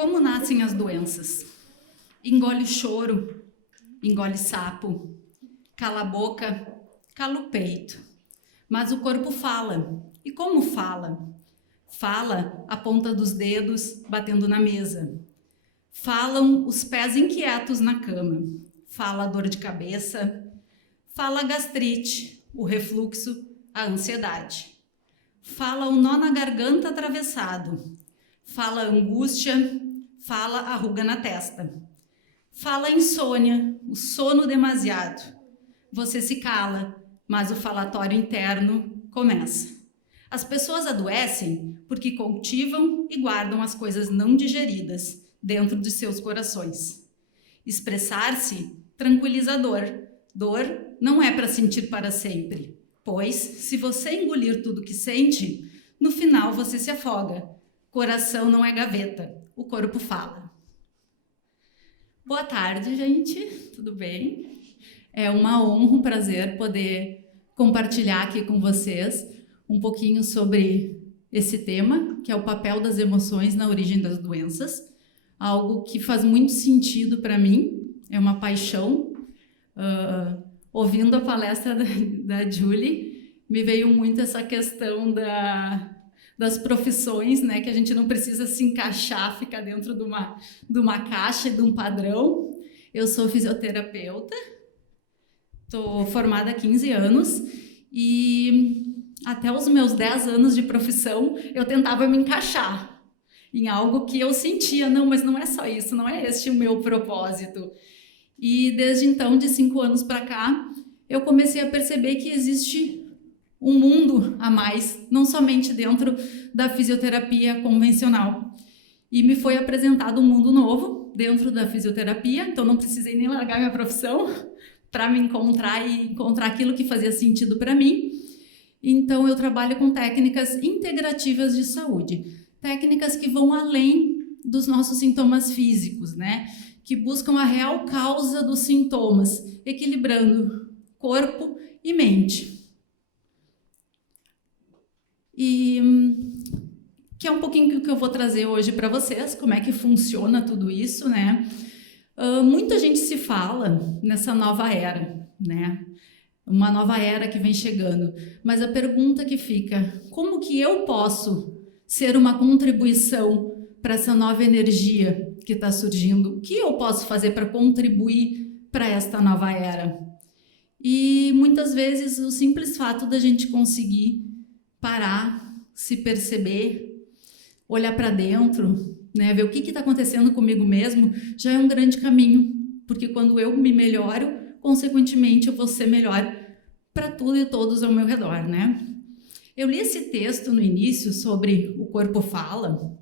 Como nascem as doenças? Engole o choro, engole sapo, cala a boca, cala o peito. Mas o corpo fala. E como fala? Fala a ponta dos dedos batendo na mesa. Falam os pés inquietos na cama. Fala a dor de cabeça. Fala a gastrite, o refluxo, a ansiedade. Fala o nó na garganta atravessado. Fala a angústia. Fala a ruga na testa. Fala a insônia, o sono demasiado. Você se cala, mas o falatório interno começa. As pessoas adoecem porque cultivam e guardam as coisas não digeridas dentro de seus corações. Expressar-se tranquiliza a dor. Dor não é para sentir para sempre, pois, se você engolir tudo que sente, no final você se afoga. Coração não é gaveta, o corpo fala. Boa tarde, gente, tudo bem? É uma honra, um prazer poder compartilhar aqui com vocês um pouquinho sobre esse tema, que é o papel das emoções na origem das doenças, algo que faz muito sentido para mim, é uma paixão. Ouvindo a palestra da Julie, me veio muito essa questão das profissões, né, que a gente não precisa se encaixar, ficar dentro de uma caixa e de um padrão. Eu sou fisioterapeuta, estou formada há 15 anos e até os meus 10 anos de profissão eu tentava me encaixar em algo que eu sentia, não, mas não é só isso, não é este o meu propósito. E desde então, de 5 anos para cá, eu comecei a perceber que existe um mundo a mais, não somente dentro da fisioterapia convencional. E me foi apresentado um mundo novo dentro da fisioterapia, então não precisei nem largar minha profissão para me encontrar e encontrar aquilo que fazia sentido para mim. Então eu trabalho com técnicas integrativas de saúde, técnicas que vão além dos nossos sintomas físicos, né? Que buscam a real causa dos sintomas, equilibrando corpo e mente. E que é um pouquinho o que eu vou trazer hoje para vocês, como é que funciona tudo isso, né? Muita gente se fala nessa nova era, né? Uma nova era que vem chegando. Mas a pergunta que fica, como que eu posso ser uma contribuição para essa nova energia que está surgindo? O que eu posso fazer para contribuir para esta nova era? E muitas vezes o simples fato da gente conseguir parar, se perceber, olhar para dentro, né, ver o que está acontecendo comigo mesmo, já é um grande caminho, porque quando eu me melhoro, consequentemente eu vou ser melhor para tudo e todos ao meu redor, né? Eu li esse texto no início sobre o corpo fala,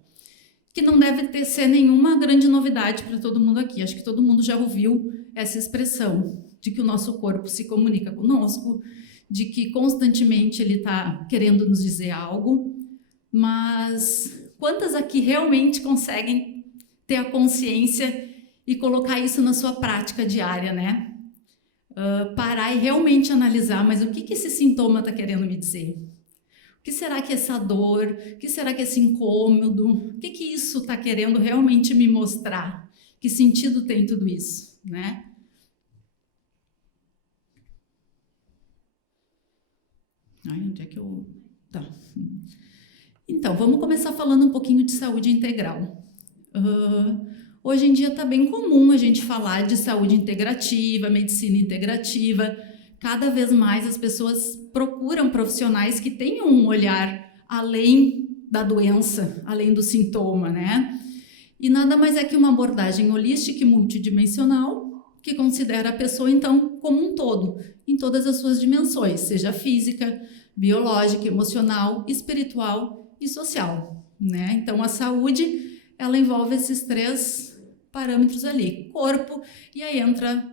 que não deve ser nenhuma grande novidade para todo mundo aqui. Acho que todo mundo já ouviu essa expressão, de que o nosso corpo se comunica conosco, de que constantemente ele está querendo nos dizer algo, mas quantas aqui realmente conseguem ter a consciência e colocar isso na sua prática diária, né? Parar e realmente analisar, mas o que esse sintoma está querendo me dizer? O que será que essa dor, o que será que esse incômodo, o que isso está querendo realmente me mostrar? Que sentido tem tudo isso, né? Ai, onde é que eu... Tá. Então, vamos começar falando um pouquinho de saúde integral. Hoje em dia está bem comum a gente falar de saúde integrativa, medicina integrativa. Cada vez mais as pessoas procuram profissionais que tenham um olhar além da doença, além do sintoma, né? E nada mais é que uma abordagem holística e multidimensional que considera a pessoa, então, como um todo, em todas as suas dimensões, seja física, biológica, emocional, espiritual e social, né? Então, a saúde, ela envolve esses 3 parâmetros ali, corpo, e aí entra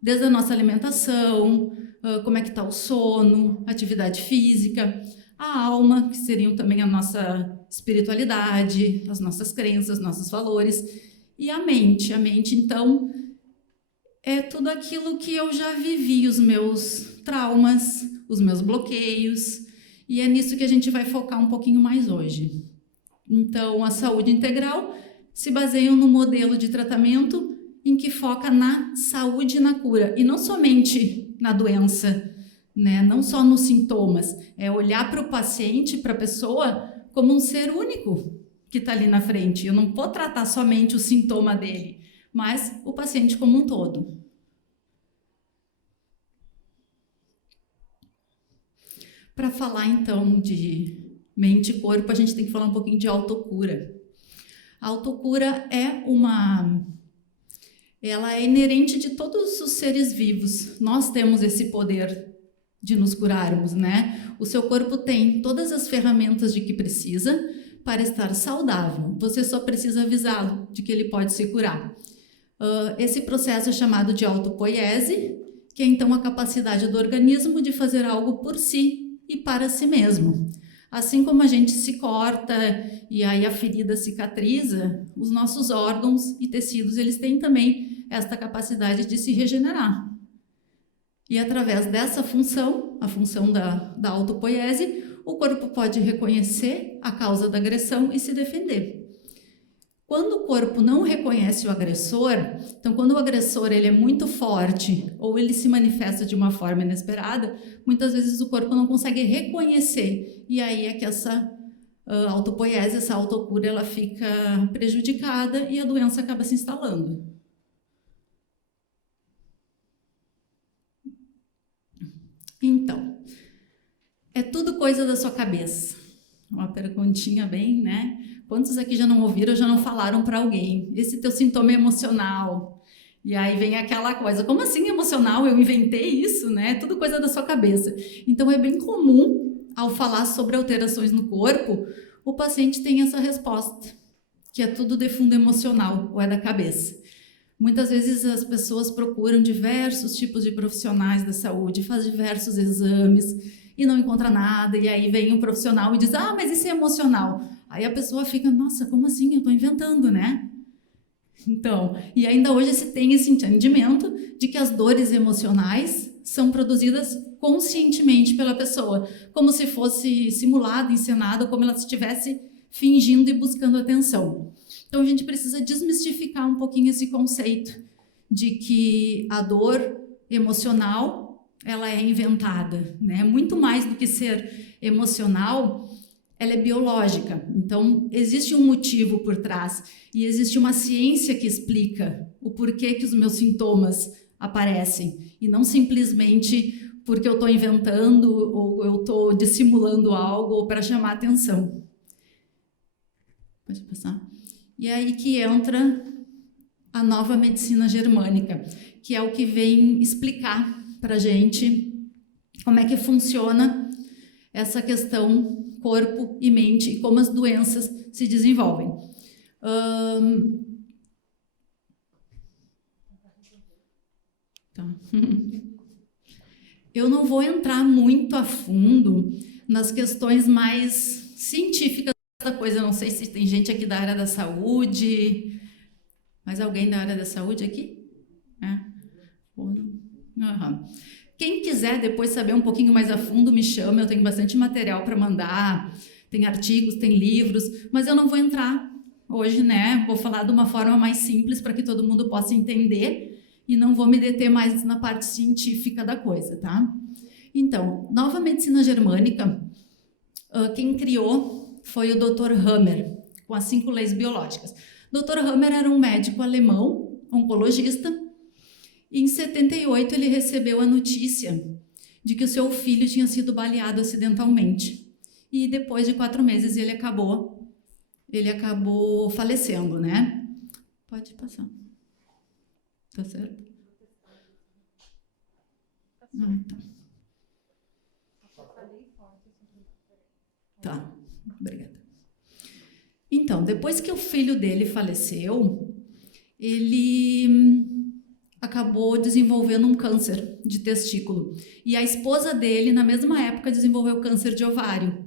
desde a nossa alimentação, como é que está o sono, atividade física, a alma, que seriam também a nossa espiritualidade, as nossas crenças, nossos valores, e a mente. A mente, então, é tudo aquilo que eu já vivi, os meus traumas, os meus bloqueios, e é nisso que a gente vai focar um pouquinho mais hoje. Então, a saúde integral se baseiam no modelo de tratamento em que foca na saúde e na cura, e não somente na doença, né? Não só nos sintomas, é olhar para o paciente, para a pessoa, como um ser único que está ali na frente. Eu não vou tratar somente o sintoma dele, mas o paciente como um todo. Para falar, então, de mente e corpo, a gente tem que falar um pouquinho de autocura. A autocura ela é inerente de todos os seres vivos. Nós temos esse poder de nos curarmos, né? O seu corpo tem todas as ferramentas de que precisa para estar saudável. Você só precisa avisá-lo de que ele pode se curar. Esse processo é chamado de autopoiese, que é então a capacidade do organismo de fazer algo por si e para si mesmo. Assim como a gente se corta e aí a ferida cicatriza, os nossos órgãos e tecidos, eles têm também esta capacidade de se regenerar. E através dessa função, a função da autopoiese, o corpo pode reconhecer a causa da agressão e se defender. Quando o corpo não reconhece o agressor, então quando o agressor ele é muito forte ou ele se manifesta de uma forma inesperada, muitas vezes o corpo não consegue reconhecer. E aí é que essa autopoiese, essa autocura, ela fica prejudicada e a doença acaba se instalando. Então, é tudo coisa da sua cabeça. Uma perguntinha bem, né? Quantos aqui já não ouviram, já não falaram para alguém? Esse teu sintoma é emocional. E aí vem aquela coisa, como assim emocional? Eu inventei isso, né? Tudo coisa da sua cabeça. Então é bem comum, ao falar sobre alterações no corpo, o paciente tem essa resposta, que é tudo de fundo emocional ou é da cabeça. Muitas vezes as pessoas procuram diversos tipos de profissionais da saúde, fazem diversos exames e não encontra nada, e aí vem um profissional e diz, mas isso é emocional. Aí a pessoa fica, nossa, como assim? Eu estou inventando, né? Então, e ainda hoje se tem esse entendimento de que as dores emocionais são produzidas conscientemente pela pessoa, como se fosse simulado, encenado, como ela estivesse fingindo e buscando atenção. Então a gente precisa desmistificar um pouquinho esse conceito de que a dor emocional ela é inventada, né? Muito mais do que ser emocional, ela é biológica. Então existe um motivo por trás e existe uma ciência que explica o porquê que os meus sintomas aparecem e não simplesmente porque eu estou inventando ou eu estou dissimulando algo para chamar atenção. Pode passar. E aí que entra a nova medicina germânica, que é o que vem explicar para a gente como é que funciona essa questão corpo e mente e como as doenças se desenvolvem. Tá. Eu não vou entrar muito a fundo nas questões mais científicas da coisa. Eu não sei se tem gente aqui da área da saúde. Mais alguém da área da saúde aqui? Uhum. Quem quiser depois saber um pouquinho mais a fundo, me chama. Eu tenho bastante material para mandar. Tem artigos, tem livros. Mas eu não vou entrar hoje, né? Vou falar de uma forma mais simples para que todo mundo possa entender. E não vou me deter mais na parte científica da coisa, tá? Então, nova medicina germânica, quem criou foi o Dr. Hammer, com as 5 leis biológicas. Dr. Hammer era um médico alemão, oncologista, e em 78 ele recebeu a notícia de que o seu filho tinha sido baleado acidentalmente. E depois de 4 meses ele acabou falecendo, né? Pode passar. Tá certo? Então. Tá, obrigada. Então, depois que o filho dele faleceu, ele acabou desenvolvendo um câncer de testículo. E a esposa dele, na mesma época, desenvolveu câncer de ovário.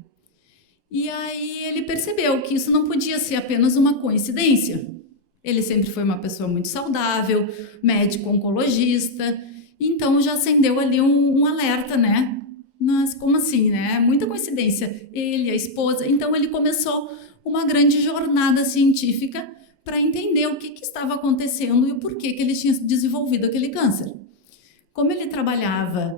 E aí ele percebeu que isso não podia ser apenas uma coincidência. Ele sempre foi uma pessoa muito saudável, médico oncologista, então já acendeu ali um alerta, né? Mas como assim, né? Muita coincidência. Ele, a esposa. Então ele começou uma grande jornada científica para entender o que estava acontecendo e o porquê que ele tinha desenvolvido aquele câncer. Como ele trabalhava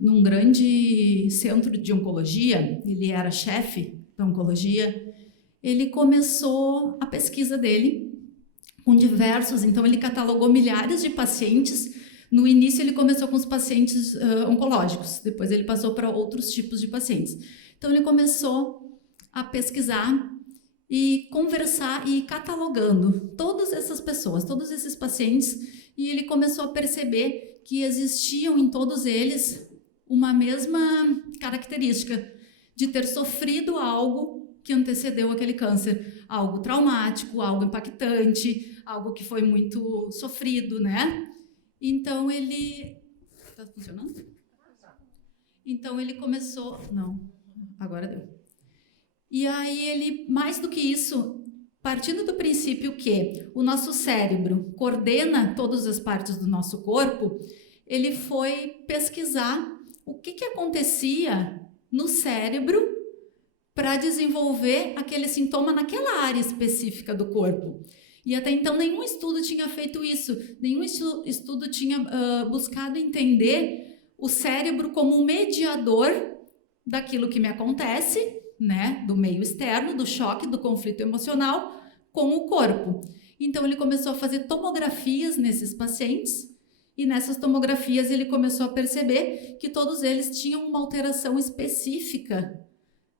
num grande centro de oncologia, ele era chefe da oncologia, ele começou a pesquisa dele com diversos, então ele catalogou milhares de pacientes. No início ele começou com os pacientes oncológicos, depois ele passou para outros tipos de pacientes. Então ele começou a pesquisar e conversar e ir catalogando todas essas pessoas, todos esses pacientes, e ele começou a perceber que existiam em todos eles uma mesma característica de ter sofrido algo que antecedeu aquele câncer, algo traumático, algo impactante, algo que foi muito sofrido, né? Então ele... Tá funcionando? Então ele começou... Não, agora deu. E aí ele, mais do que isso, partindo do princípio que o nosso cérebro coordena todas as partes do nosso corpo, ele foi pesquisar o que acontecia no cérebro para desenvolver aquele sintoma naquela área específica do corpo. E até então nenhum estudo tinha feito isso, nenhum estudo tinha buscado entender o cérebro como um mediador daquilo que me acontece, né, do meio externo, do choque, do conflito emocional com o corpo. Então ele começou a fazer tomografias nesses pacientes e nessas tomografias ele começou a perceber que todos eles tinham uma alteração específica,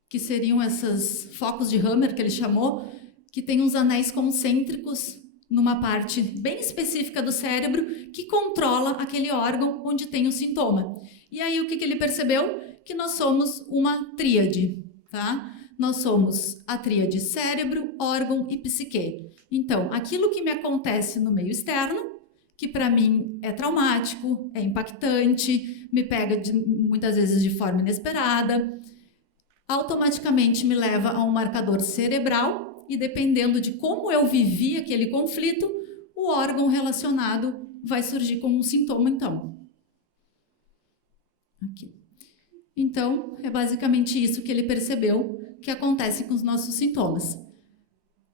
que seriam esses focos de Hammer, que ele chamou, que tem uns anéis concêntricos numa parte bem específica do cérebro que controla aquele órgão onde tem o sintoma. E aí o que ele percebeu? Que nós somos uma tríade, tá? Nós somos a tríade cérebro, órgão e psique. Então, aquilo que me acontece no meio externo, que para mim é traumático, é impactante, me pega muitas vezes de forma inesperada, automaticamente me leva a um marcador cerebral e dependendo de como eu vivi aquele conflito, o órgão relacionado vai surgir como um sintoma, então. Aqui. Então, é basicamente isso que ele percebeu que acontece com os nossos sintomas.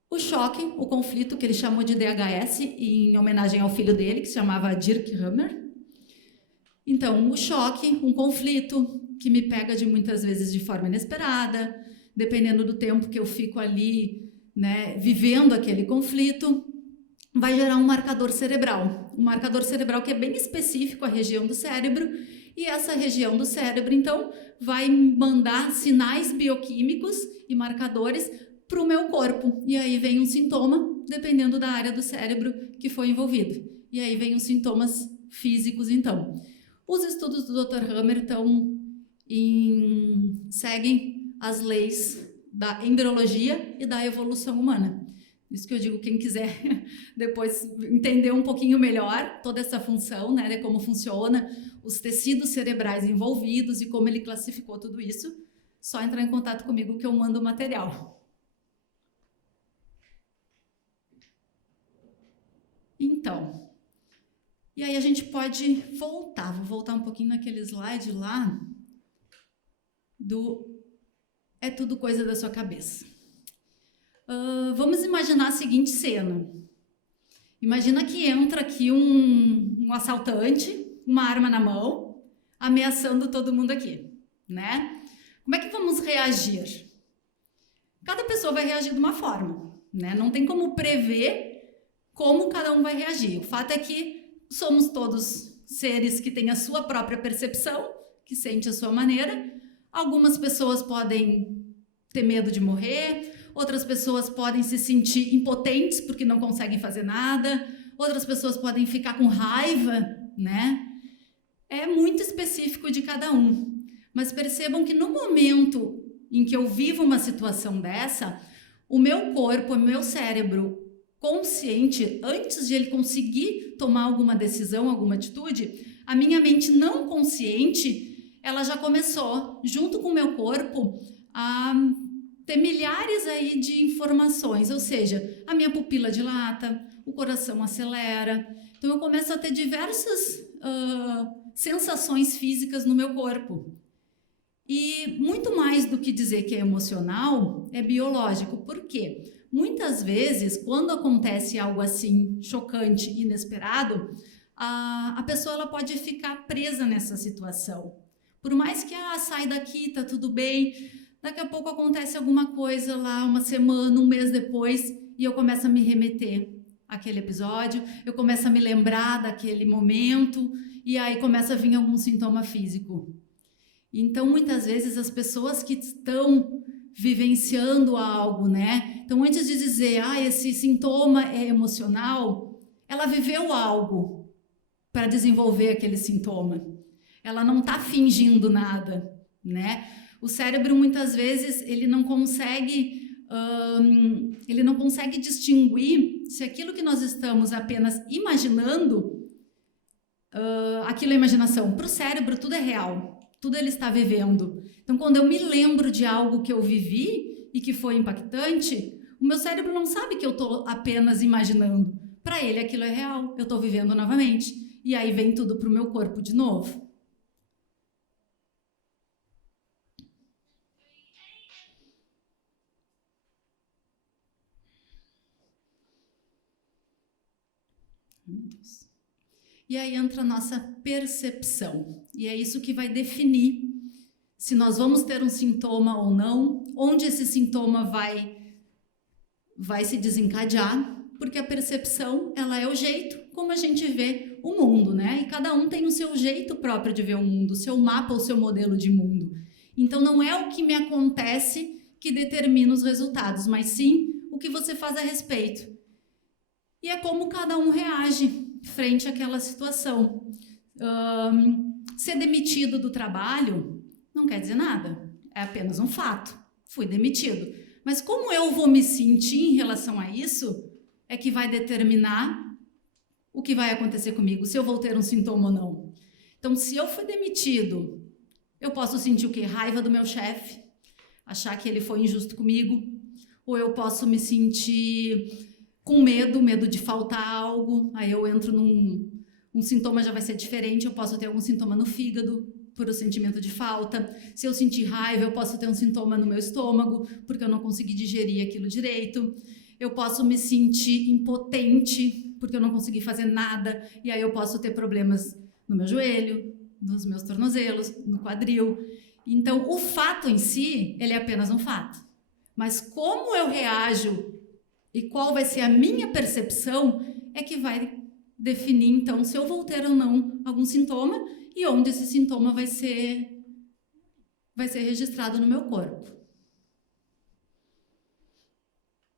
O choque, o conflito, que ele chamou de DHS, em homenagem ao filho dele, que se chamava Dirk Hammer. Então, o choque, um conflito que me pega de muitas vezes de forma inesperada, dependendo do tempo que eu fico ali, né, vivendo aquele conflito, vai gerar um marcador cerebral. Um marcador cerebral que é bem específico à região do cérebro, e essa região do cérebro, então, vai mandar sinais bioquímicos e marcadores para o meu corpo. E aí vem um sintoma, dependendo da área do cérebro que foi envolvido. E aí vem os sintomas físicos, então. Os estudos do Dr. Hammer seguem as leis da embriologia e da evolução humana. Isso que eu digo, quem quiser depois entender um pouquinho melhor toda essa função, né, de como funciona, os tecidos cerebrais envolvidos e como ele classificou tudo isso, só entrar em contato comigo que eu mando o material. Então, e aí a gente pode voltar, vou voltar um pouquinho naquele slide lá, é tudo coisa da sua cabeça. Vamos imaginar a seguinte cena. Imagina que entra aqui um assaltante, uma arma na mão, ameaçando todo mundo aqui, né? Como é que vamos reagir? Cada pessoa vai reagir de uma forma, né? Não tem como prever como cada um vai reagir. O fato é que somos todos seres que têm a sua própria percepção, que sente a sua maneira. Algumas pessoas podem ter medo de morrer, outras pessoas podem se sentir impotentes porque não conseguem fazer nada, outras pessoas podem ficar com raiva, né? É muito específico de cada um. Mas percebam que no momento em que eu vivo uma situação dessa, o meu corpo, o meu cérebro consciente, antes de ele conseguir tomar alguma decisão, alguma atitude, a minha mente não consciente, ela já começou, junto com o meu corpo, a ter milhares aí de informações, ou seja, a minha pupila dilata, o coração acelera, então eu começo a ter diversas sensações físicas no meu corpo. E muito mais do que dizer que é emocional, é biológico. Por quê? Muitas vezes, quando acontece algo assim chocante, inesperado, a pessoa ela pode ficar presa nessa situação. Por mais que sai daqui, tá tudo bem, daqui a pouco acontece alguma coisa lá, uma semana, um mês depois, e eu começo a me remeter àquele episódio, eu começo a me lembrar daquele momento, e aí começa a vir algum sintoma físico. Então, muitas vezes, as pessoas que estão vivenciando algo, né? Então, antes de dizer, esse sintoma é emocional, ela viveu algo para desenvolver aquele sintoma. Ela não está fingindo nada, né? O cérebro, muitas vezes, ele não consegue distinguir se aquilo que nós estamos apenas imaginando, aquilo é imaginação. Para o cérebro, tudo é real. Tudo ele está vivendo. Então, quando eu me lembro de algo que eu vivi e que foi impactante, o meu cérebro não sabe que eu estou apenas imaginando. Para ele, aquilo é real. Eu estou vivendo novamente. E aí vem tudo para o meu corpo de novo. E aí entra a nossa percepção. E é isso que vai definir se nós vamos ter um sintoma ou não, onde esse sintoma vai se desencadear, porque a percepção, ela é o jeito como a gente vê o mundo, né? E cada um tem o seu jeito próprio de ver o mundo, o seu mapa, o seu modelo de mundo. Então não é o que me acontece que determina os resultados, mas sim o que você faz a respeito. E é como cada um reage frente àquela situação. Ser demitido do trabalho não quer dizer nada, é apenas um fato. Fui demitido. Mas como eu vou me sentir em relação a isso é que vai determinar o que vai acontecer comigo, se eu vou ter um sintoma ou não. Então, se eu fui demitido, eu posso sentir o quê? Raiva do meu chefe, achar que ele foi injusto comigo, ou eu posso me sentir com medo de faltar algo, aí eu entro um sintoma já vai ser diferente, eu posso ter algum sintoma no fígado, por o sentimento de falta. Se eu sentir raiva, eu posso ter um sintoma no meu estômago, porque eu não consegui digerir aquilo direito. Eu posso me sentir impotente, porque eu não consegui fazer nada, e aí eu posso ter problemas no meu joelho, nos meus tornozelos, no quadril. Então, o fato em si, ele é apenas um fato. Mas como eu reajo e qual vai ser a minha percepção é que vai definir, então, se eu vou ter ou não algum sintoma e onde esse sintoma vai ser registrado no meu corpo.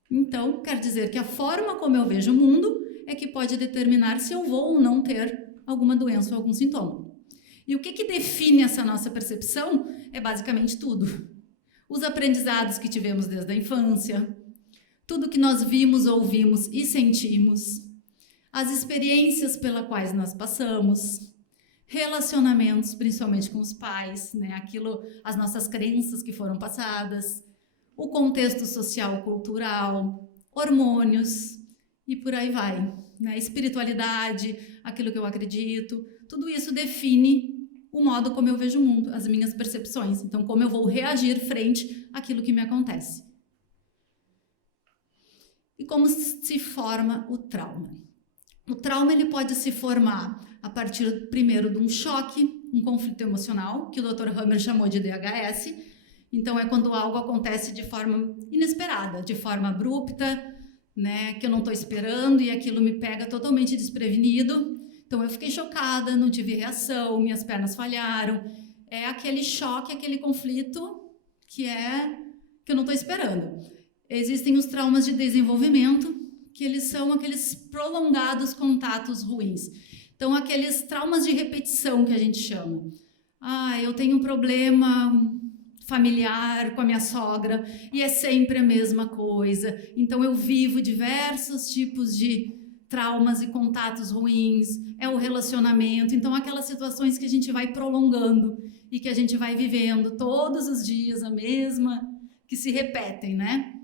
Então, quer dizer que a forma como eu vejo o mundo é que pode determinar se eu vou ou não ter alguma doença ou algum sintoma. E o que define essa nossa percepção é basicamente tudo. Os aprendizados que tivemos desde a infância, tudo que nós vimos, ouvimos e sentimos, as experiências pelas quais nós passamos, relacionamentos, principalmente com os pais, né? As nossas crenças que foram passadas, o contexto social, cultural, hormônios e por aí vai, né? Espiritualidade, aquilo que eu acredito, tudo isso define o modo como eu vejo o mundo, as minhas percepções. Então, como eu vou reagir frente àquilo que me acontece. E como se forma o trauma? O trauma ele pode se formar a partir, primeiro, de um choque, um conflito emocional, que o Dr. Hammer chamou de DHS. Então, é quando algo acontece de forma inesperada, de forma abrupta, né, que eu não estou esperando e aquilo me pega totalmente desprevenido. Então, eu fiquei chocada, não tive reação, minhas pernas falharam. É aquele choque, aquele conflito que eu não estou esperando. Existem os traumas de desenvolvimento, que eles são aqueles prolongados contatos ruins. Então, aqueles traumas de repetição que a gente chama. Eu tenho um problema familiar com a minha sogra e é sempre a mesma coisa. Então, eu vivo diversos tipos de traumas e contatos ruins, é o relacionamento. Então, aquelas situações que a gente vai prolongando e que a gente vai vivendo todos os dias a mesma, que se repetem, né?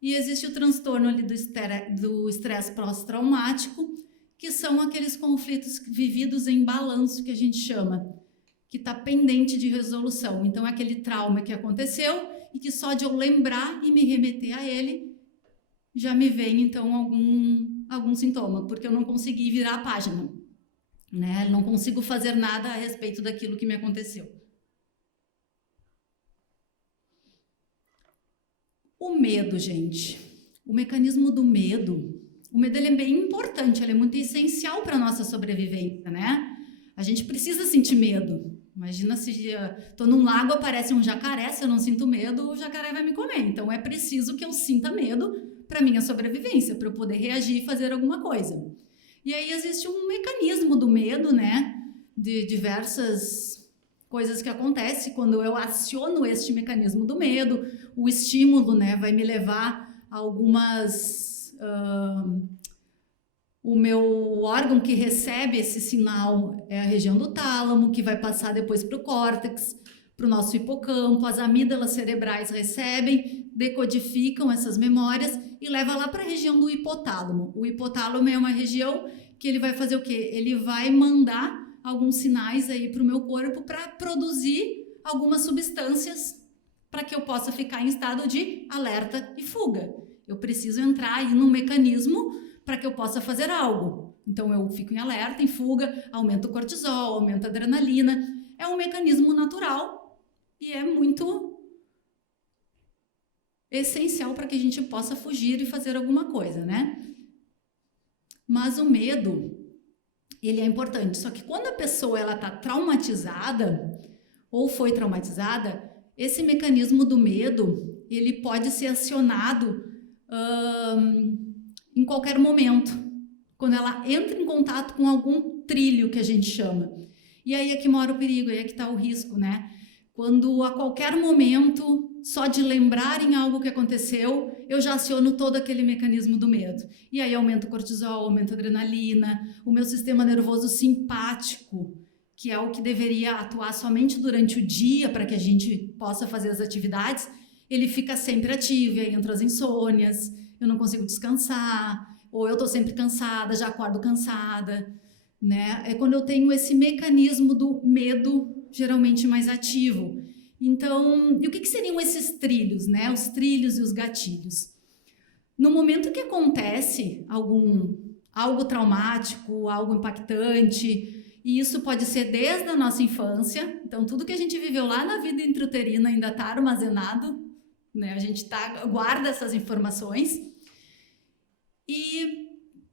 E existe o transtorno ali do estresse pós-traumático, que são aqueles conflitos vividos em balanço que a gente chama, que está pendente de resolução. Então, é aquele trauma que aconteceu e que só de eu lembrar e me remeter a ele, já me vem, então, algum sintoma, porque eu não consegui virar a página, né? Não consigo fazer nada a respeito daquilo que me aconteceu. O medo, gente. O mecanismo do medo. O medo ele é bem importante, ele é muito essencial para a nossa sobrevivência, né? A gente precisa sentir medo. Imagina se estou num lago, aparece um jacaré, se eu não sinto medo, o jacaré vai me comer. Então é preciso que eu sinta medo para minha sobrevivência, para eu poder reagir e fazer alguma coisa. E aí existe um mecanismo do medo, né? De diversas coisas que acontecem quando eu aciono este mecanismo do medo. O estímulo, né, vai me levar a algumas... o meu órgão que recebe esse sinal é a região do tálamo, que vai passar depois para o córtex, para o nosso hipocampo. As amígdalas cerebrais recebem, decodificam essas memórias e leva lá para a região do hipotálamo. O hipotálamo é uma região que ele vai fazer o quê? Ele vai mandar alguns sinais aí para o meu corpo para produzir algumas substâncias para que eu possa ficar em estado de alerta e fuga. Eu preciso entrar aí num mecanismo para que eu possa fazer algo. Então eu fico em alerta, em fuga, aumenta o cortisol, aumenta a adrenalina. É um mecanismo natural e é muito essencial para que a gente possa fugir e fazer alguma coisa, né? Mas o medo, ele é importante. Só que quando a pessoa ela está traumatizada ou foi traumatizada, esse mecanismo do medo, ele pode ser acionado em qualquer momento, quando ela entra em contato com algum trilho que a gente chama. E aí é que mora o perigo, aí é que está o risco, né? Quando a qualquer momento, só de lembrar em algo que aconteceu, eu já aciono todo aquele mecanismo do medo. E aí aumenta o cortisol, aumenta a adrenalina, o meu sistema nervoso simpático, que é o que deveria atuar somente durante o dia para que a gente possa fazer as atividades, ele fica sempre ativo, e aí entram as insônias, eu não consigo descansar, ou eu estou sempre cansada, já acordo cansada, né? É quando eu tenho esse mecanismo do medo geralmente mais ativo. Então, e o que seriam esses trilhos, né? Os trilhos e os gatilhos. No momento que acontece algo traumático, algo impactante, e isso pode ser desde a nossa infância, então tudo que a gente viveu lá na vida intrauterina ainda está armazenado, né? A gente guarda essas informações. E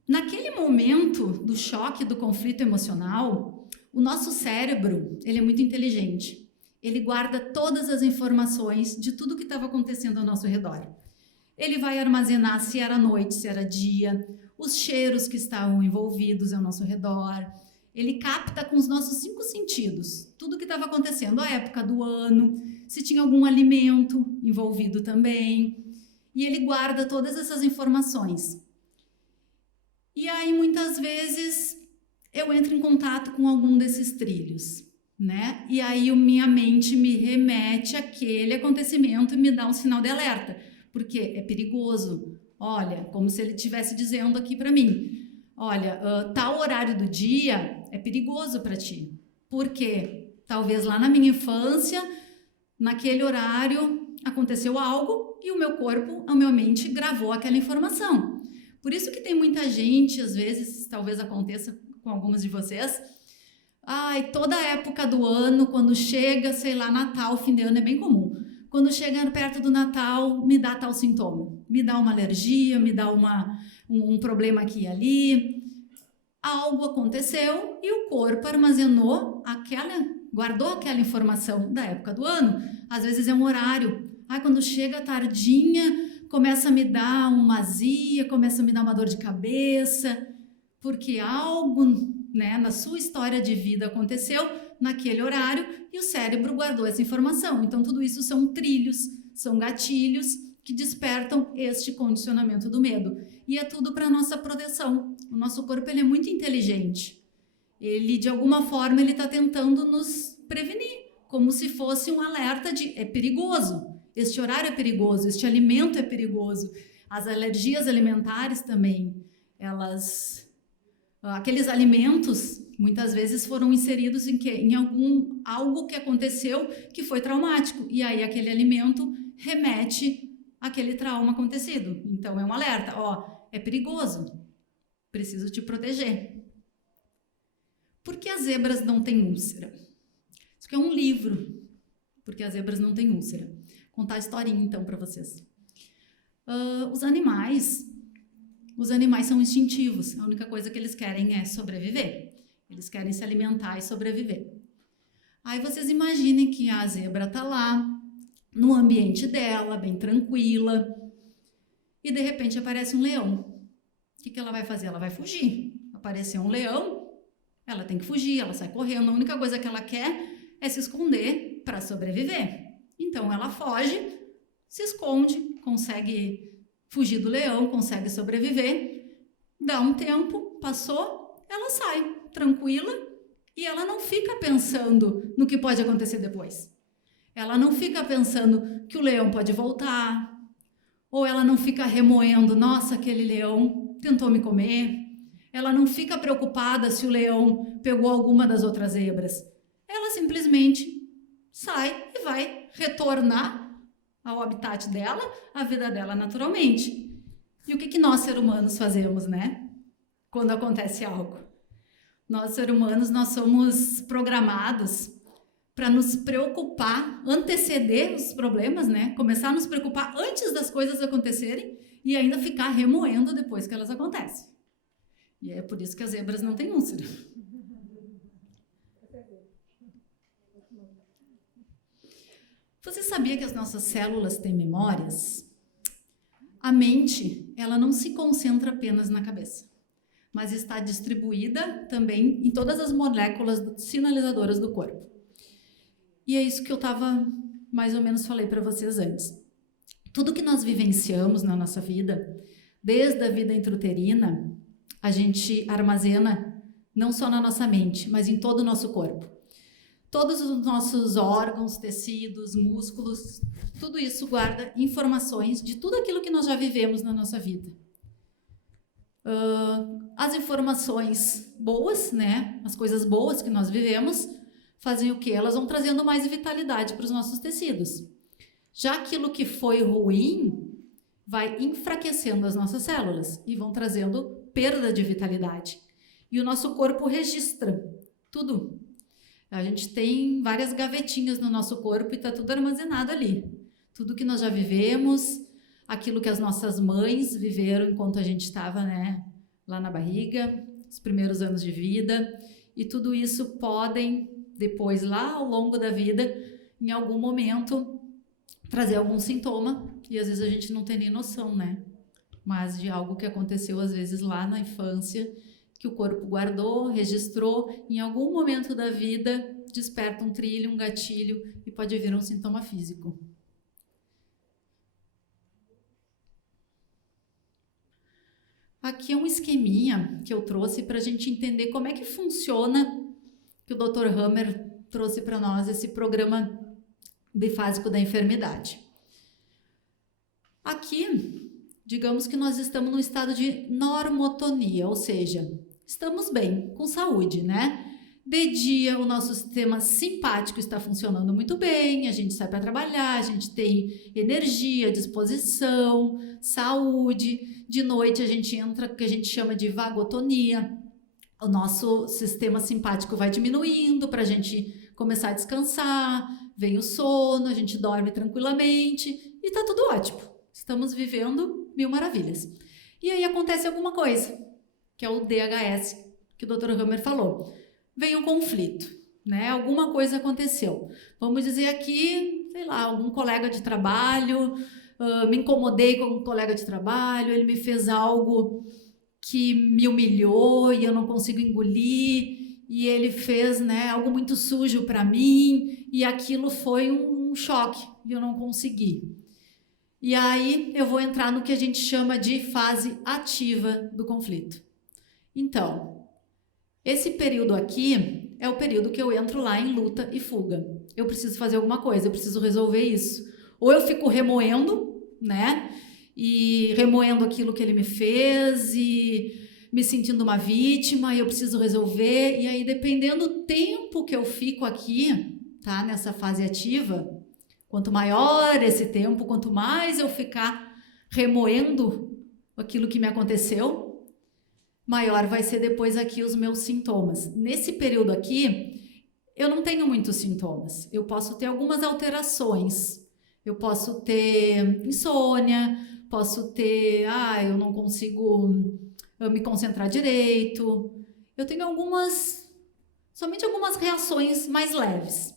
naquele momento do choque, do conflito emocional, o nosso cérebro, ele é muito inteligente. Ele guarda todas as informações de tudo que estava acontecendo ao nosso redor. Ele vai armazenar se era noite, se era dia, os cheiros que estavam envolvidos ao nosso redor. Ele capta com os nossos 5 sentidos tudo que estava acontecendo, a época do ano, se tinha algum alimento envolvido também. E ele guarda todas essas informações. E aí, muitas vezes, eu entro em contato com algum desses trilhos, né? E aí, minha mente me remete àquele acontecimento e me dá um sinal de alerta, porque é perigoso. Olha, como se ele estivesse dizendo aqui para mim, olha, tal horário do dia é perigoso para ti. Por quê? Talvez lá na minha infância, naquele horário, aconteceu algo e o meu corpo, a minha mente gravou aquela informação. Por isso que tem muita gente, às vezes, talvez aconteça com algumas de vocês, toda época do ano, quando chega, sei lá, Natal, fim de ano é bem comum. Quando chega perto do Natal, me dá tal sintoma. Me dá uma alergia, me dá um problema aqui e ali. Algo aconteceu e o corpo armazenou guardou aquela informação da época do ano. Às vezes é um horário. Quando chega tardinha, começa a me dar uma azia, começa a me dar uma dor de cabeça, porque algo, né, na sua história de vida aconteceu naquele horário e o cérebro guardou essa informação. Então, tudo isso são trilhos, são gatilhos que despertam este condicionamento do medo. E é tudo para nossa proteção. O nosso corpo ele é muito inteligente. Ele, de alguma forma, ele está tentando nos prevenir, como se fosse um alerta de é perigoso. Este horário é perigoso, este alimento é perigoso. As alergias alimentares também, aqueles alimentos muitas vezes foram inseridos em algo que aconteceu que foi traumático. E aí aquele alimento remete aquele trauma acontecido. Então é um alerta, é perigoso, preciso te proteger. Por que as zebras não têm úlcera? Isso aqui é um livro, porque as zebras não têm úlcera. Vou contar a historinha então para vocês. Os animais são instintivos, a única coisa que eles querem é sobreviver. Eles querem se alimentar e sobreviver. Aí vocês imaginem que a zebra está lá, no ambiente dela, bem tranquila, e de repente aparece um leão. O que ela vai fazer? Ela vai fugir. Apareceu um leão, ela tem que fugir, ela sai correndo. A única coisa que ela quer é se esconder para sobreviver. Então ela foge, se esconde, consegue fugir do leão, consegue sobreviver. Dá um tempo, passou, ela sai tranquila e ela não fica pensando no que pode acontecer depois. Ela não fica pensando que o leão pode voltar, ou ela não fica remoendo, nossa, aquele leão tentou me comer. Ela não fica preocupada se o leão pegou alguma das outras zebras. Ela simplesmente sai e vai retornar ao habitat dela, à vida dela naturalmente. E o que nós, seres humanos, fazemos, né? Quando acontece algo. Nós, seres humanos, nós somos programados para nos preocupar, anteceder os problemas, né? Começar a nos preocupar antes das coisas acontecerem e ainda ficar remoendo depois que elas acontecem. E é por isso que as zebras não têm úlcera. Você sabia que as nossas células têm memórias? A mente, ela não se concentra apenas na cabeça, mas está distribuída também em todas as moléculas sinalizadoras do corpo. E é isso que eu mais ou menos falei para vocês antes. Tudo que nós vivenciamos na nossa vida, desde a vida intrauterina, a gente armazena não só na nossa mente, mas em todo o nosso corpo. Todos os nossos órgãos, tecidos, músculos, tudo isso guarda informações de tudo aquilo que nós já vivemos na nossa vida. As informações boas, né, as coisas boas que nós vivemos, fazem o quê? Elas vão trazendo mais vitalidade para os nossos tecidos. Já aquilo que foi ruim vai enfraquecendo as nossas células e vão trazendo perda de vitalidade. E o nosso corpo registra tudo. A gente tem várias gavetinhas no nosso corpo e está tudo armazenado ali. Tudo que nós já vivemos, aquilo que as nossas mães viveram enquanto a gente estava, né, lá na barriga, os primeiros anos de vida, e tudo isso podem, depois, lá ao longo da vida, em algum momento, trazer algum sintoma, e às vezes a gente não tem nem noção, né? Mas de algo que aconteceu, às vezes, lá na infância, que o corpo guardou, registrou, em algum momento da vida, desperta um trilho, um gatilho, e pode vir um sintoma físico. Aqui é um esqueminha que eu trouxe para a gente entender como é que funciona, que o Dr. Hammer trouxe para nós esse programa bifásico da enfermidade. Aqui, digamos que nós estamos num estado de normotonia, ou seja, estamos bem, com saúde, né? De dia, o nosso sistema simpático está funcionando muito bem, a gente sai para trabalhar, a gente tem energia, disposição, saúde. De noite, a gente entra o que a gente chama de vagotonia. O nosso sistema simpático vai diminuindo para a gente começar a descansar, vem o sono, a gente dorme tranquilamente e está tudo ótimo. Estamos vivendo mil maravilhas. E aí acontece alguma coisa, que é o DHS, que o Dr. Hammer falou. Vem um conflito, né? Alguma coisa aconteceu. Vamos dizer aqui, sei lá, algum colega de trabalho, me incomodei com um colega de trabalho, ele me fez algo que me humilhou e eu não consigo engolir, e ele fez, né, algo muito sujo para mim, e aquilo foi um choque, e eu não consegui. E aí eu vou entrar no que a gente chama de fase ativa do conflito. Então, esse período aqui é o período que eu entro lá em luta e fuga. Eu preciso fazer alguma coisa, eu preciso resolver isso. Ou eu fico remoendo, né? E remoendo aquilo que ele me fez e me sentindo uma vítima, e eu preciso resolver. E aí, dependendo do tempo que eu fico aqui, tá? Nessa fase ativa, Quanto maior esse tempo, quanto mais eu ficar remoendo aquilo que me aconteceu, maior vai ser depois aqui os meus sintomas. Nesse período aqui, eu não tenho muitos sintomas. Eu posso ter algumas alterações. Eu posso ter insônia, posso ter, eu não consigo me concentrar direito. Eu tenho somente algumas reações mais leves.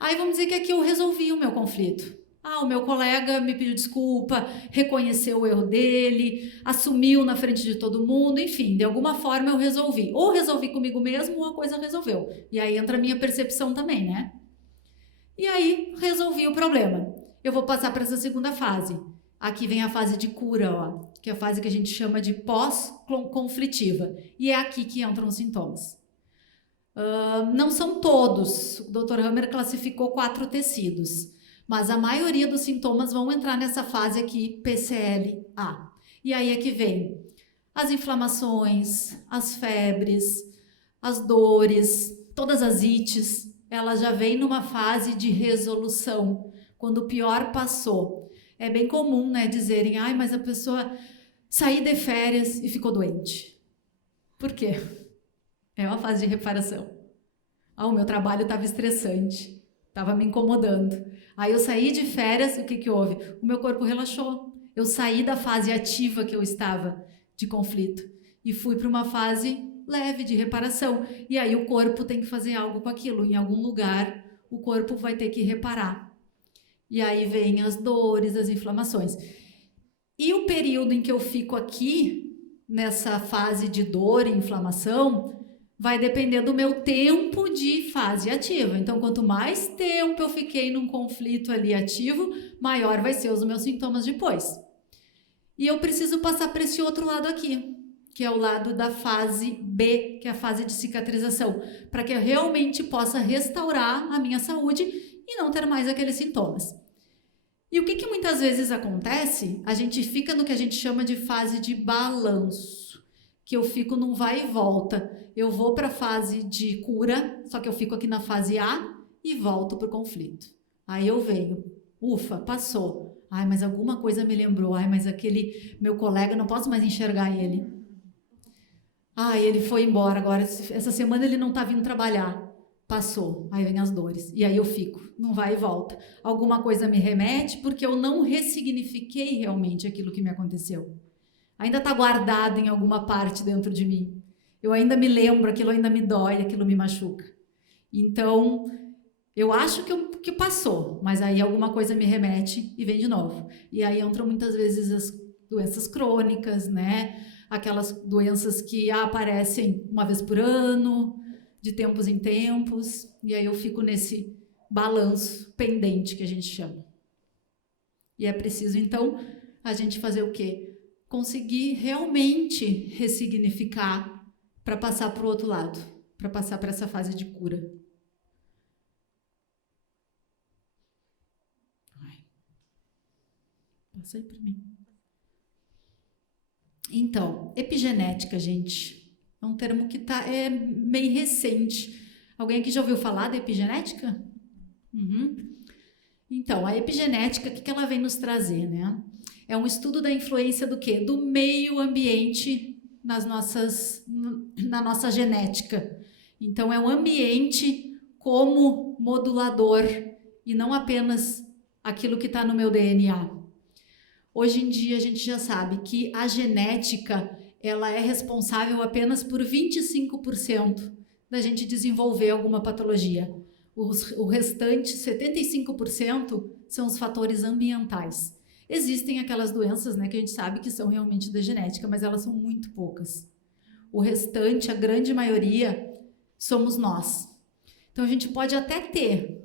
Aí vamos dizer que aqui eu resolvi o meu conflito. O meu colega me pediu desculpa, reconheceu o erro dele, assumiu na frente de todo mundo, enfim, de alguma forma eu resolvi. Ou resolvi comigo mesmo ou a coisa resolveu. E aí entra a minha percepção também, né? E aí resolvi o problema. Eu vou passar para essa segunda fase. Aqui vem a fase de cura, que é a fase que a gente chama de pós-conflitiva. E é aqui que entram os sintomas. Não são todos. O Dr. Hammer classificou 4 tecidos. Mas a maioria dos sintomas vão entrar nessa fase aqui, PCL-A. E aí é que vem as inflamações, as febres, as dores, todas as ites, elas já vêm numa fase de resolução, quando o pior passou. É bem comum, né, dizerem, mas a pessoa saiu de férias e ficou doente. Por quê? É uma fase de reparação. O meu trabalho estava estressante, estava me incomodando. Aí eu saí de férias, o que houve? O meu corpo relaxou. Eu saí da fase ativa que eu estava de conflito e fui para uma fase leve de reparação. E aí o corpo tem que fazer algo com aquilo. Em algum lugar o corpo vai ter que reparar. E aí vem as dores, as inflamações. E o período em que eu fico aqui, nessa fase de dor e inflamação, vai depender do meu tempo de fase ativa. Então, quanto mais tempo eu fiquei num conflito ali ativo, maior vai ser os meus sintomas depois. E eu preciso passar para esse outro lado aqui, que é o lado da fase B, que é a fase de cicatrização, para que eu realmente possa restaurar a minha saúde e não ter mais aqueles sintomas. E o que muitas vezes acontece? A gente fica no que a gente chama de fase de balanço, que eu fico num vai e volta. Eu vou para a fase de cura, só que eu fico aqui na fase A e volto para o conflito. Aí eu venho, ufa, passou. Mas alguma coisa me lembrou. Mas aquele meu colega, não posso mais enxergar ele. Ele foi embora agora. Essa semana ele não está vindo trabalhar. Passou. Aí vem as dores. E aí eu fico, não vai e volta. Alguma coisa me remete porque eu não ressignifiquei realmente aquilo que me aconteceu. Ainda está guardado em alguma parte dentro de mim. Eu ainda me lembro, aquilo ainda me dói, aquilo me machuca. Então, eu acho que passou, mas aí alguma coisa me remete e vem de novo. E aí entram muitas vezes as doenças crônicas, né? Aquelas doenças que aparecem uma vez por ano, de tempos em tempos, e aí eu fico nesse balanço pendente que a gente chama. E é preciso, então, a gente fazer o quê? Conseguir realmente ressignificar para passar para o outro lado, para passar para essa fase de cura. Passa aí para mim. Então, epigenética, gente, é um termo que é meio recente. Alguém aqui já ouviu falar da epigenética? Então, a epigenética, o que ela vem nos trazer, né? É um estudo da influência do quê? Do meio ambiente na nossa genética. Então, é o ambiente como modulador e não apenas aquilo que está no meu DNA. Hoje em dia, a gente já sabe que a genética ela é responsável apenas por 25% da gente desenvolver alguma patologia. O restante, 75%, são os fatores ambientais. Existem aquelas doenças, né, que a gente sabe que são realmente da genética, mas elas são muito poucas. O restante, a grande maioria, somos nós. Então, a gente pode até ter,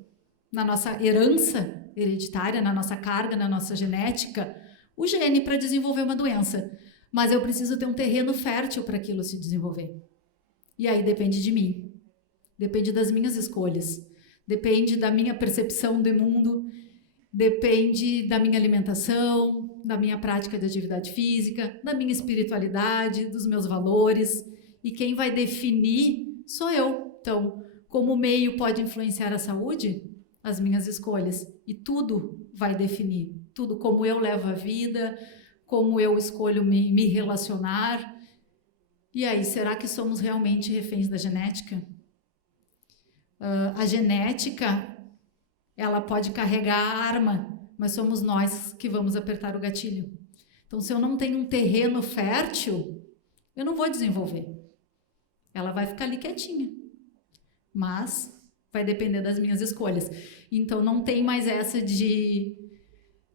na nossa herança hereditária, na nossa carga, na nossa genética, o gene para desenvolver uma doença. Mas eu preciso ter um terreno fértil para aquilo se desenvolver. E aí depende de mim. Depende das minhas escolhas. Depende da minha percepção do mundo. Depende da minha alimentação, da minha prática de atividade física, da minha espiritualidade, dos meus valores. E quem vai definir sou eu. Então, como o meio pode influenciar a as minhas escolhas. E tudo vai definir. Tudo, como eu levo a vida, como eu escolho me relacionar. E aí, será que somos realmente reféns da genética? A genética, ela pode carregar a arma, mas somos nós que vamos apertar o gatilho. Então, se eu não tenho um terreno fértil, eu não vou desenvolver. Ela vai ficar ali quietinha. Mas vai depender das minhas escolhas. Então, não tem mais essa de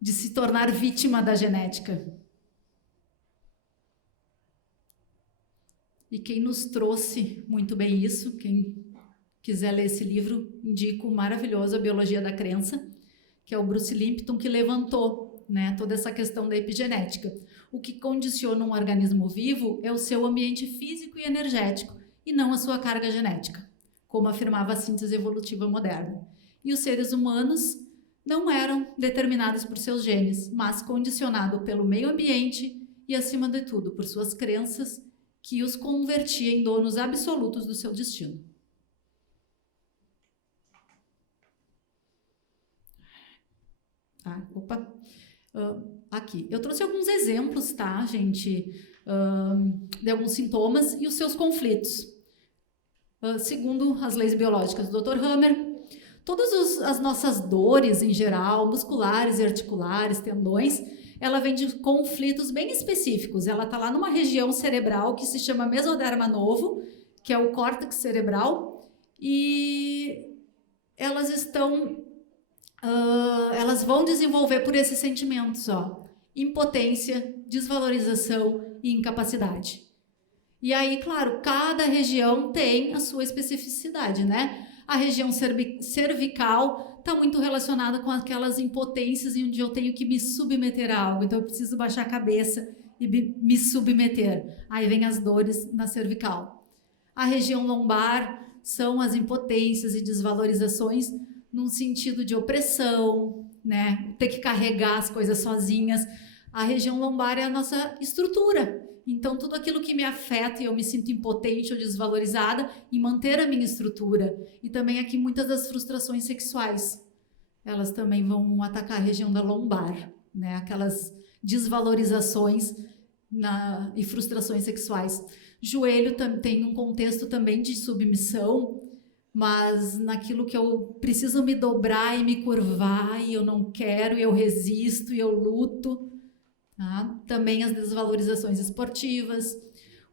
se tornar vítima da genética. E quem nos trouxe muito bem isso, quem quiser ler esse livro, indico o maravilhoso A Biologia da Crença, que é o Bruce Lipton, que levantou, né, toda essa questão da epigenética. O que condiciona um organismo vivo é o seu ambiente físico e energético, e não a sua carga genética, como afirmava a síntese evolutiva moderna. E os seres humanos não eram determinados por seus genes, mas condicionados pelo meio ambiente e, acima de tudo, por suas crenças, que os convertia em donos absolutos do seu destino. Aqui. Eu trouxe alguns exemplos, tá, gente, de alguns sintomas e os seus conflitos. Segundo as leis biológicas do Dr. Hammer, todas as nossas dores, em geral, musculares e articulares, tendões, ela vem de conflitos bem específicos. Ela está lá numa região cerebral que se chama mesoderma novo, que é o córtex cerebral, e elas vão desenvolver por esses sentimentos, impotência, desvalorização e incapacidade. E aí, claro, cada região tem a sua especificidade, né? A região cervical está muito relacionada com aquelas impotências onde eu tenho que me submeter a algo. Então, eu preciso baixar a cabeça e me submeter. Aí vem as dores na cervical. A região lombar são as impotências e desvalorizações num sentido de opressão, né? Ter que carregar as coisas sozinhas. A região lombar é a nossa estrutura. Então, tudo aquilo que me afeta e eu me sinto impotente ou desvalorizada em manter a minha estrutura. E também aqui muitas das frustrações sexuais, elas também vão atacar a região da lombar, né? Aquelas desvalorizações e frustrações sexuais. Joelho tem um contexto também de submissão, mas naquilo que eu preciso me dobrar e me curvar e eu não quero, e eu resisto e eu luto. Tá? Também as desvalorizações esportivas.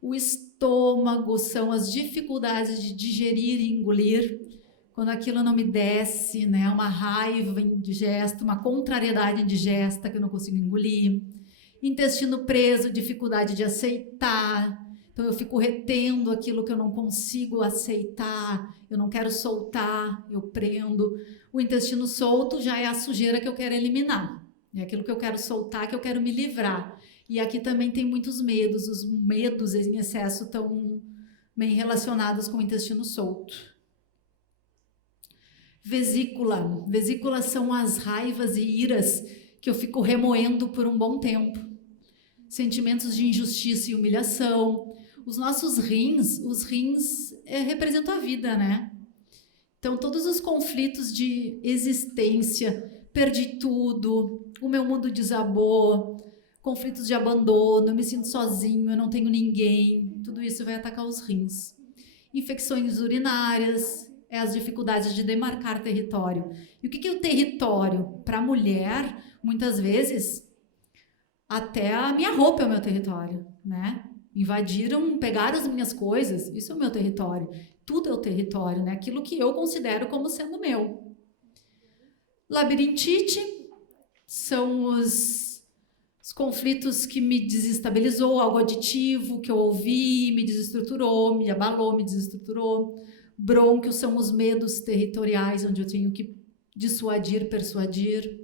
O estômago são as dificuldades de digerir e engolir, quando aquilo não me desce, né? Uma raiva indigesta, uma contrariedade indigesta que eu não consigo engolir. Intestino preso, dificuldade de aceitar, então eu fico retendo aquilo que eu não consigo aceitar, eu não quero soltar, eu prendo. O intestino solto já é a sujeira que eu quero eliminar. É aquilo que eu quero soltar, que eu quero me livrar. E aqui também tem muitos medos. Os medos em excesso estão bem relacionados com o intestino solto. Vesícula. Vesícula são as raivas e iras que eu fico remoendo por um bom tempo. Sentimentos de injustiça e humilhação. Os nossos rins, representam a vida, né? Então, todos os conflitos de existência, perdi tudo, o meu mundo desabou, conflitos de abandono, eu me sinto sozinho, eu não tenho ninguém, tudo isso vai atacar os rins. Infecções urinárias, as dificuldades de demarcar território. E o que é o território? Para a mulher, muitas vezes, até a minha roupa é o meu território, né? Invadiram, pegaram as minhas coisas, isso é o meu território. Tudo é o território, né? Aquilo que eu considero como sendo meu. Labirintite são os conflitos que me desestabilizou, algo aditivo que eu ouvi, me desestruturou, me abalou, me desestruturou. Brônquios são os medos territoriais, onde eu tenho que dissuadir, persuadir.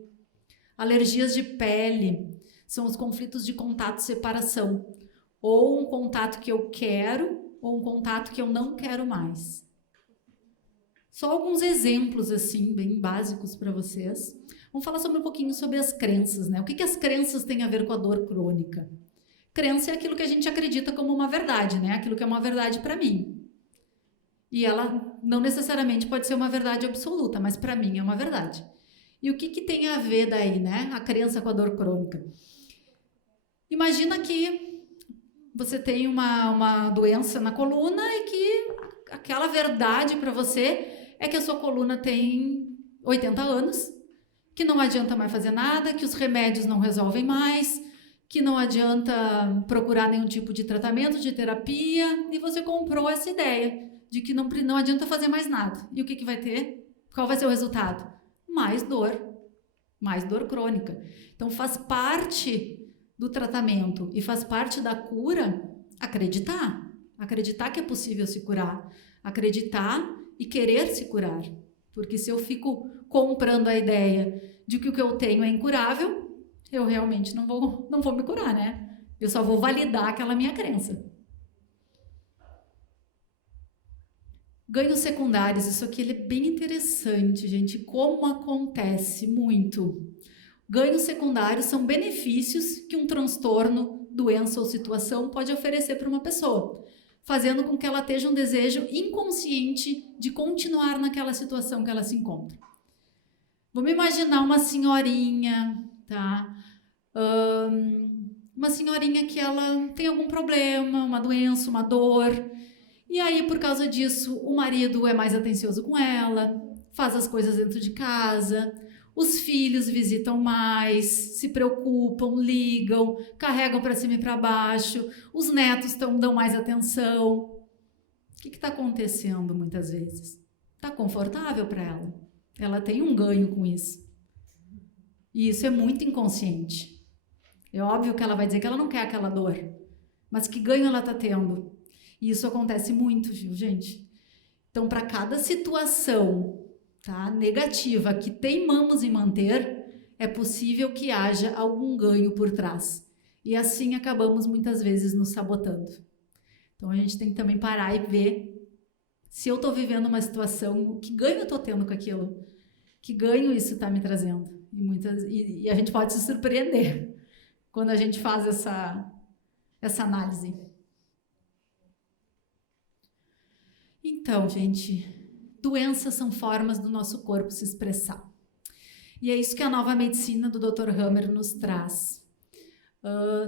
Alergias de pele são os conflitos de contato e separação. Ou um contato que eu quero, ou um contato que eu não quero mais. Só alguns exemplos, assim, bem básicos para vocês. Vamos falar um pouquinho sobre as crenças, né? O que as crenças têm a ver com a dor crônica? Crença é aquilo que a gente acredita como uma verdade, né? Aquilo que é uma verdade para mim. E ela não necessariamente pode ser uma verdade absoluta, mas para mim é uma verdade. E o que tem a ver daí, né? A crença com a dor crônica. Imagina que você tem uma doença na coluna e que aquela verdade para você é que a sua coluna tem 80 anos, que não adianta mais fazer nada, que os remédios não resolvem mais, que não adianta procurar nenhum tipo de tratamento, de terapia, e você comprou essa ideia de que não adianta fazer mais nada. E o que vai ter? Qual vai ser o resultado? Mais dor crônica. Então faz parte do tratamento e faz parte da cura acreditar que é possível se curar, acreditar e querer se curar. Porque se eu fico comprando a ideia de que o que eu tenho é incurável, eu realmente não vou me curar, né? Eu só vou validar aquela minha crença. Ganhos secundários, isso aqui ele é bem interessante, gente, como acontece muito. Ganhos secundários são benefícios que um transtorno, doença ou situação pode oferecer para uma pessoa, fazendo com que ela tenha um desejo inconsciente de continuar naquela situação que ela se encontra. Vamos imaginar uma senhorinha, tá? Uma senhorinha que ela tem algum problema, uma doença, uma dor, e aí por causa disso o marido é mais atencioso com ela, faz as coisas dentro de casa, os filhos visitam mais, se preocupam, ligam, carregam para cima e para baixo, os netos dão mais atenção. O que está acontecendo muitas vezes? Está confortável para ela. Ela tem um ganho com isso. E isso é muito inconsciente. É óbvio que ela vai dizer que ela não quer aquela dor, mas que ganho ela está tendo? E isso acontece muito, viu, gente? Então, para cada situação, tá, negativa que teimamos em manter, é possível que haja algum ganho por trás. E assim acabamos muitas vezes nos sabotando. Então, a gente tem que também parar e ver se eu estou vivendo uma situação, que ganho eu estou tendo com aquilo? Que ganho isso está me trazendo? E a gente pode se surpreender quando a gente faz essa análise. Então, gente, doenças são formas do nosso corpo se expressar. E é isso que a nova medicina do Dr. Hammer nos traz.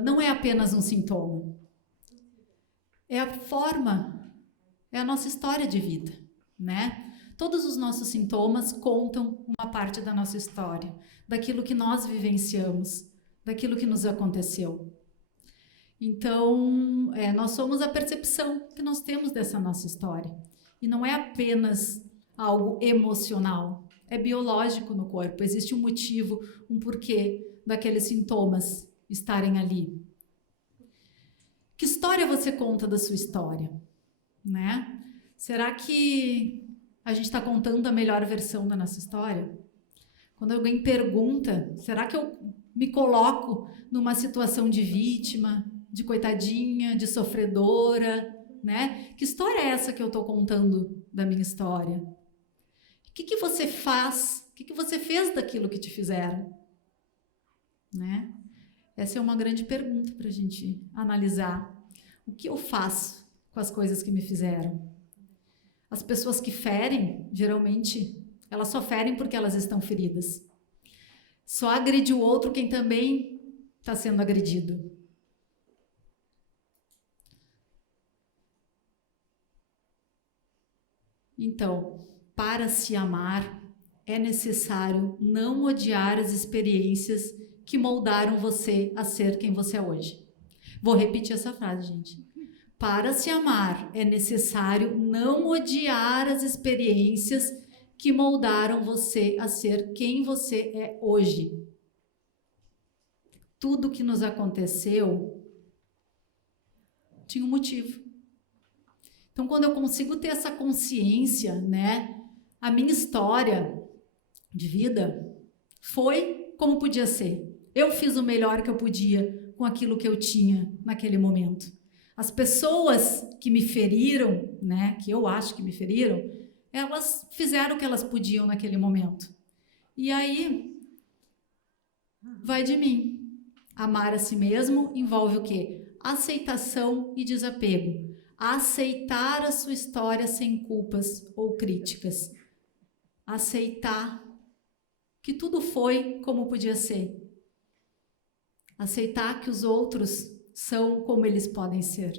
Não é apenas um sintoma. É a forma, é a nossa história de vida, né? Todos os nossos sintomas contam uma parte da nossa história, daquilo que nós vivenciamos, daquilo que nos aconteceu. Então, nós somos a percepção que nós temos dessa nossa história. E não é apenas algo emocional, é biológico no corpo. Existe um motivo, um porquê daqueles sintomas estarem ali. Que história você conta da sua história? Né? Será que a gente está contando a melhor versão da nossa história? Quando alguém pergunta, será que eu me coloco numa situação de vítima, de coitadinha, de sofredora, né? Que história é essa que eu estou contando da minha história? O que você faz? O que você fez daquilo que te fizeram? Né? Essa é uma grande pergunta para a gente analisar. O que eu faço com as coisas que me fizeram? As pessoas que ferem, geralmente, elas só ferem porque elas estão feridas. Só agride o outro quem também está sendo agredido. Então, para se amar, é necessário não odiar as experiências que moldaram você a ser quem você é hoje. Vou repetir essa frase, gente. Para se amar, é necessário não odiar as experiências que moldaram você a ser quem você é hoje. Tudo que nos aconteceu tinha um motivo. Então, quando eu consigo ter essa consciência, né, a minha história de vida foi como podia ser. Eu fiz o melhor que eu podia com aquilo que eu tinha naquele momento. As pessoas que me feriram, né, que eu acho que me feriram, elas fizeram o que elas podiam naquele momento. E aí, vai de mim. Amar a si mesmo envolve o quê? Aceitação e desapego. Aceitar a sua história sem culpas ou críticas. Aceitar que tudo foi como podia ser. Aceitar que os outros são como eles podem ser.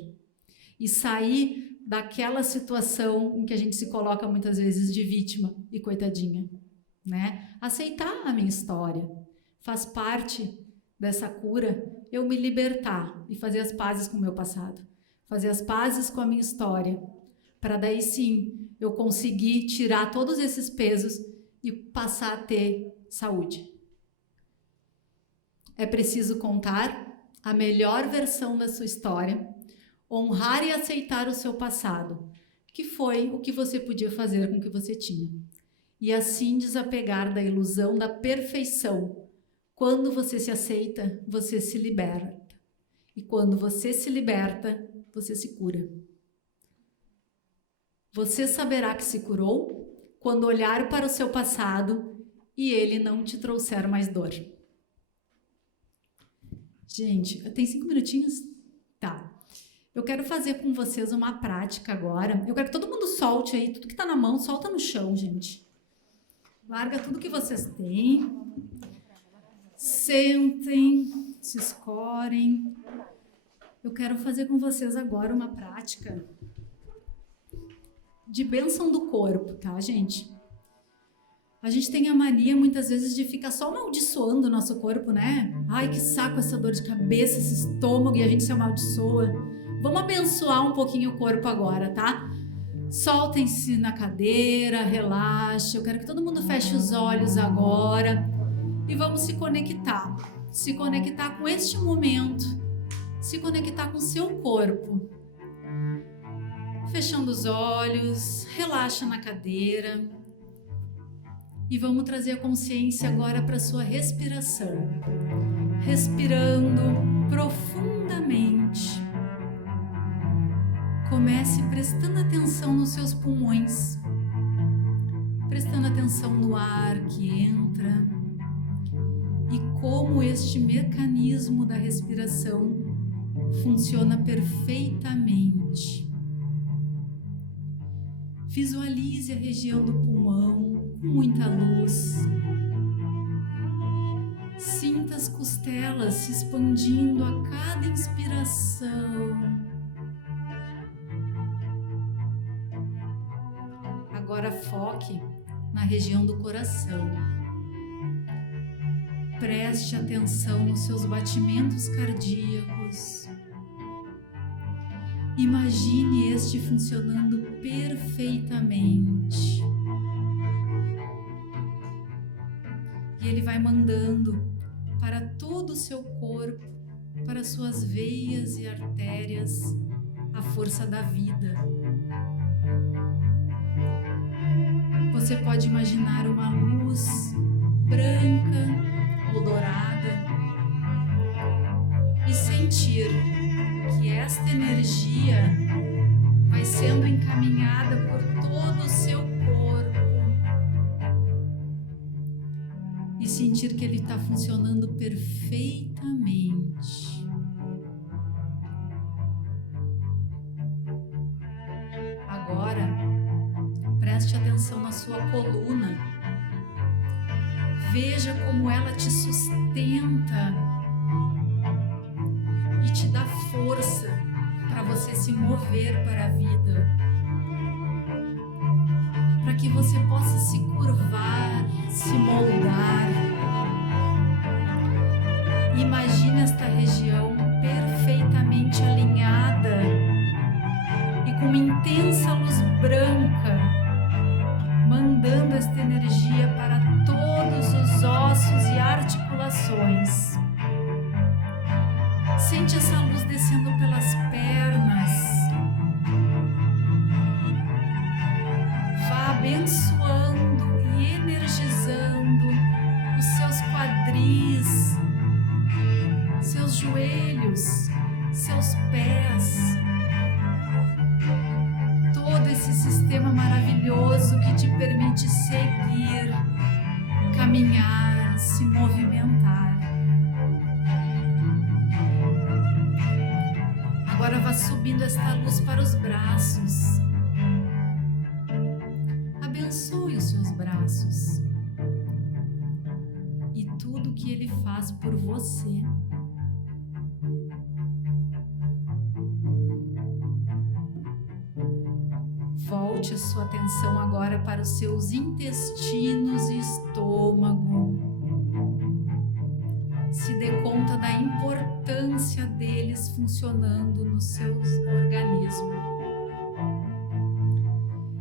E sair daquela situação em que a gente se coloca muitas vezes de vítima e coitadinha, né? Aceitar a minha história. Faz parte dessa cura eu me libertar e fazer as pazes com o meu passado. Fazer as pazes com a minha história. Para daí sim eu conseguir tirar todos esses pesos e passar a ter saúde. É preciso contar a melhor versão da sua história, honrar e aceitar o seu passado, que foi o que você podia fazer com o que você tinha. E assim desapegar da ilusão da perfeição. Quando você se aceita, você se liberta. E quando você se liberta, você se cura. Você saberá que se curou quando olhar para o seu passado e ele não te trouxer mais dor. Gente, tem 5 minutinhos? Tá. Eu quero fazer com vocês uma prática agora. Eu quero que todo mundo solte aí, tudo que tá na mão, solta no chão, gente. Larga tudo que vocês têm. Sentem, se escorem. Eu quero fazer com vocês agora uma prática de bênção do corpo, tá, gente? A gente tem a mania, muitas vezes, de ficar só amaldiçoando o nosso corpo, né? Ai, que saco essa dor de cabeça, esse estômago, e a gente se amaldiçoa. Vamos abençoar um pouquinho o corpo agora, tá? Soltem-se na cadeira, relaxe. Eu quero que todo mundo feche os olhos agora e vamos se conectar. Se conectar com este momento. Se conectar com o seu corpo. Fechando os olhos, relaxa na cadeira. E vamos trazer a consciência agora para a sua respiração. Respirando profundamente. Comece prestando atenção nos seus pulmões. Prestando atenção no ar que entra. E como este mecanismo da respiração funciona perfeitamente. Visualize a região do pulmão com muita luz. Sinta as costelas se expandindo a cada inspiração. Agora foque na região do coração. Preste atenção nos seus batimentos cardíacos. Imagine este funcionando perfeitamente. E ele vai mandando para todo o seu corpo, para suas veias e artérias, a força da vida. Você pode imaginar uma luz branca ou dourada e sentir que esta energia vai sendo encaminhada por todo o seu corpo e sentir que ele está funcionando perfeitamente. Agora, preste atenção na sua coluna. Veja como ela te sustenta e te dá força para você se mover para a vida, para que você possa se curvar, se moldar. Imagine esta região perfeitamente alinhada e com uma intensa luz branca, mandando esta energia para todos os ossos e articulações. Sente essa luz descendo pelas pernas. Vá abençoando e energizando os seus quadris, seus joelhos, seus pés. Todo esse sistema maravilhoso que te permite seguir, caminhar, se movimentar. Agora vá Vá subindo esta luz para os braços. Abençoe os seus braços e tudo que ele faz por você. Volte a sua atenção agora para os seus intestinos e estômago. Se dê conta da importância deles funcionando no seu organismo.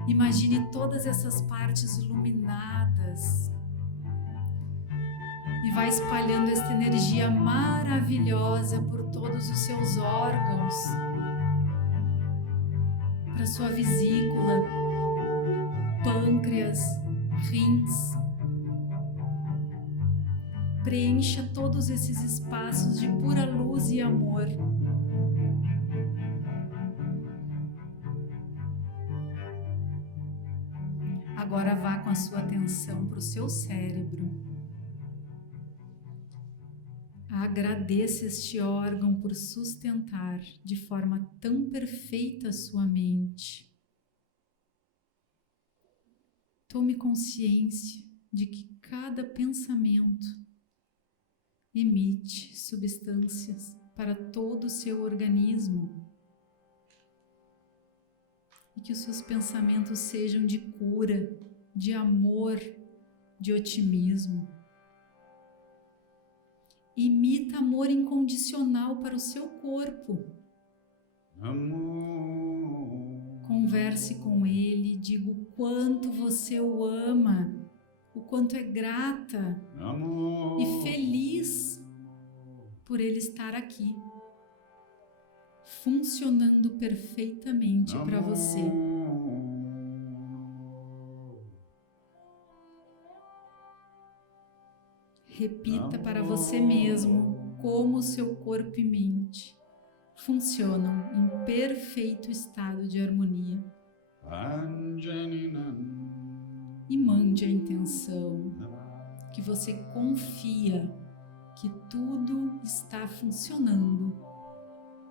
Imagine todas essas partes iluminadas e vai espalhando esta energia maravilhosa por todos os seus órgãos, para sua vesícula, pâncreas, rins. Preencha todos esses espaços de pura luz e amor. Agora vá com a sua atenção para o seu cérebro. Agradeça este órgão por sustentar de forma tão perfeita a sua mente. Tome consciência de que cada pensamento emite substâncias para todo o seu organismo e que os seus pensamentos sejam de cura, de amor, de otimismo. Imita amor incondicional para o seu corpo. Converse com ele, diga o quanto você o ama, o quanto é grata e feliz por ele estar aqui, funcionando perfeitamente para você. Repita para você mesmo como o seu corpo e mente funcionam em perfeito estado de harmonia. E mande a intenção que você confia que tudo está funcionando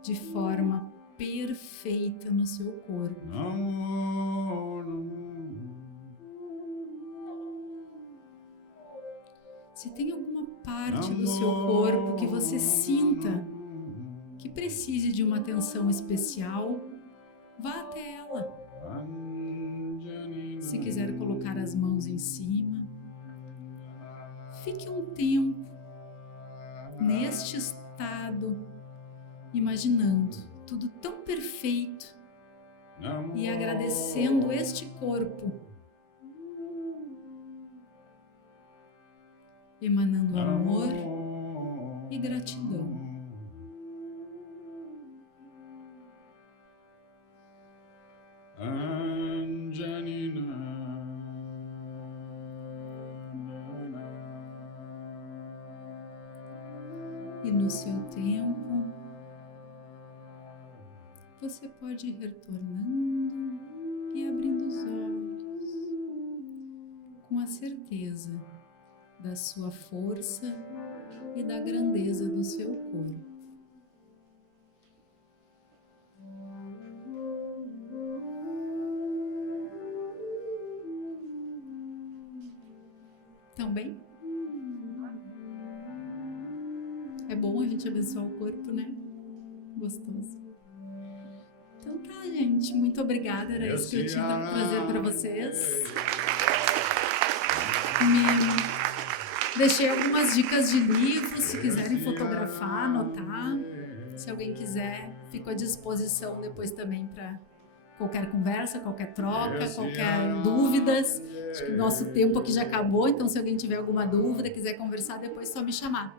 de forma perfeita no seu corpo. Se tem alguma parte do seu corpo que você sinta que precise de uma atenção especial, vá até ela. Se quiser colocar as mãos em cima, fique um tempo neste estado, imaginando tudo tão perfeito e agradecendo este corpo, emanando amor e gratidão. E no seu tempo, você pode ir retornando e abrindo os olhos com a certeza da sua força e da grandeza do seu corpo. Estão bem? É bom a gente abençoar o corpo, né? Gostoso. Então tá, gente. Muito obrigada. Era isso que eu tinha para trazer para vocês. Deixei algumas dicas de livros, se quiserem fotografar, anotar. Se alguém quiser, fico à disposição depois também para qualquer conversa, qualquer troca, qualquer dúvidas. Acho que o nosso tempo aqui já acabou, então se alguém tiver alguma dúvida, quiser conversar, depois é só me chamar.